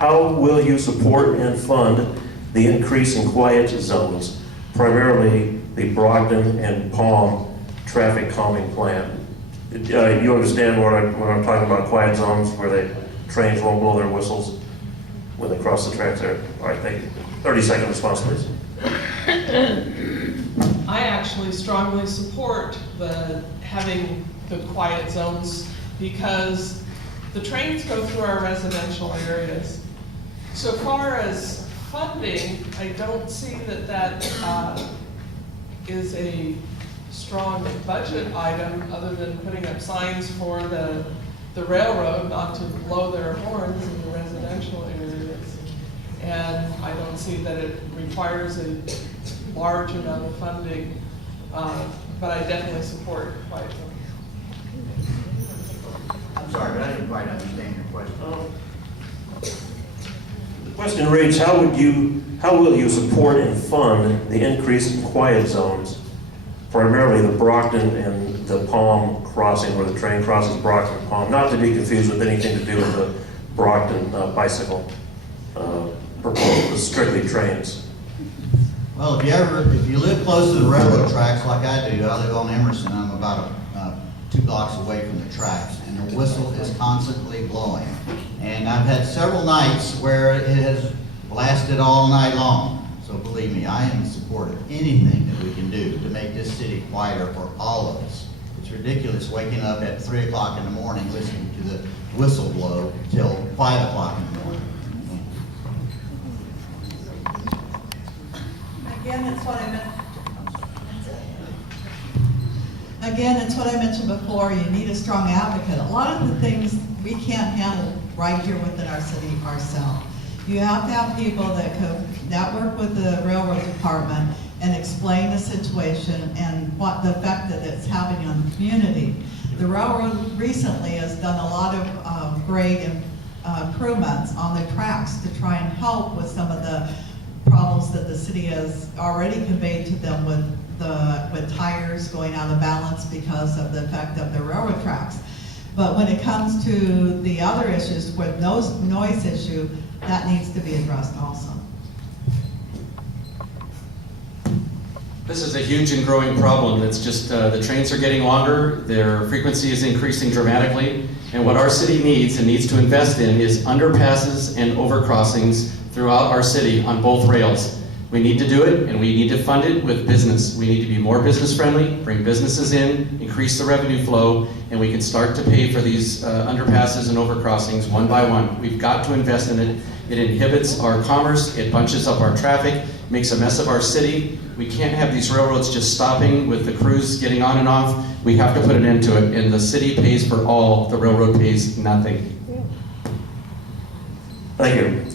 how will you support and fund the increase in quiet zones, primarily the Brockton and Palm traffic calming plan? You understand when I'm talking about quiet zones where the trains won't blow their whistles when they cross the tracks there? All right, thank you. 30-second response, please. I actually strongly support having the quiet zones because the trains go through our residential areas. So far as funding, I don't see that is a strong budget item other than putting up signs for the railroad not to blow their horns in the residential areas. And I don't see that it requires a large amount of funding, but I definitely support quiet zones. I'm sorry, but I didn't quite understand your question. The question reads, how will you support and fund the increase in quiet zones, primarily the Brockton and the Palm crossing, where the train crosses Brockton and Palm, not to be confused with anything to do with the Brockton bicycle proposal, strictly trains. Well, if you live close to the railroad tracks like I do, I live on Emerson, I'm about 2 blocks away from the tracks, and the whistle is constantly blowing. And I've had several nights where it has blasted all night long. So believe me, I am in support of anything that we can do to make this city quieter for all of us. It's ridiculous waking up at 3 o'clock in the morning listening to the whistle blow till 5 o'clock in the morning. Again, it's what I meant. Again, it's what I mentioned before. You need a strong advocate. A lot of the things we can't handle right here within our city ourselves. You have to have people that work with the railroad department and explain the situation and what the effect that it's having on the community. The railroad recently has done a lot of great improvements on the tracks to try and help with some of the problems that the city has already conveyed to them with tires going out of balance because of the effect of the railroad tracks. But when it comes to the other issues with noise issue, that needs to be addressed also. This is a huge and growing problem. It's just the trains are getting longer, their frequency is increasing dramatically, and what our city needs and needs to invest in is underpasses and overcrossings throughout our city on both rails. We need to do it, and we need to fund it with business. We need to be more business friendly, bring businesses in, increase the revenue flow, and we can start to pay for these underpasses and overcrossings one by one. We've got to invest in it. It inhibits our commerce, it bunches up our traffic, makes a mess of our city. We can't have these railroads just stopping with the crews getting on and off. We have to put an end to it, and the city pays for all, the railroad pays nothing. Thank you.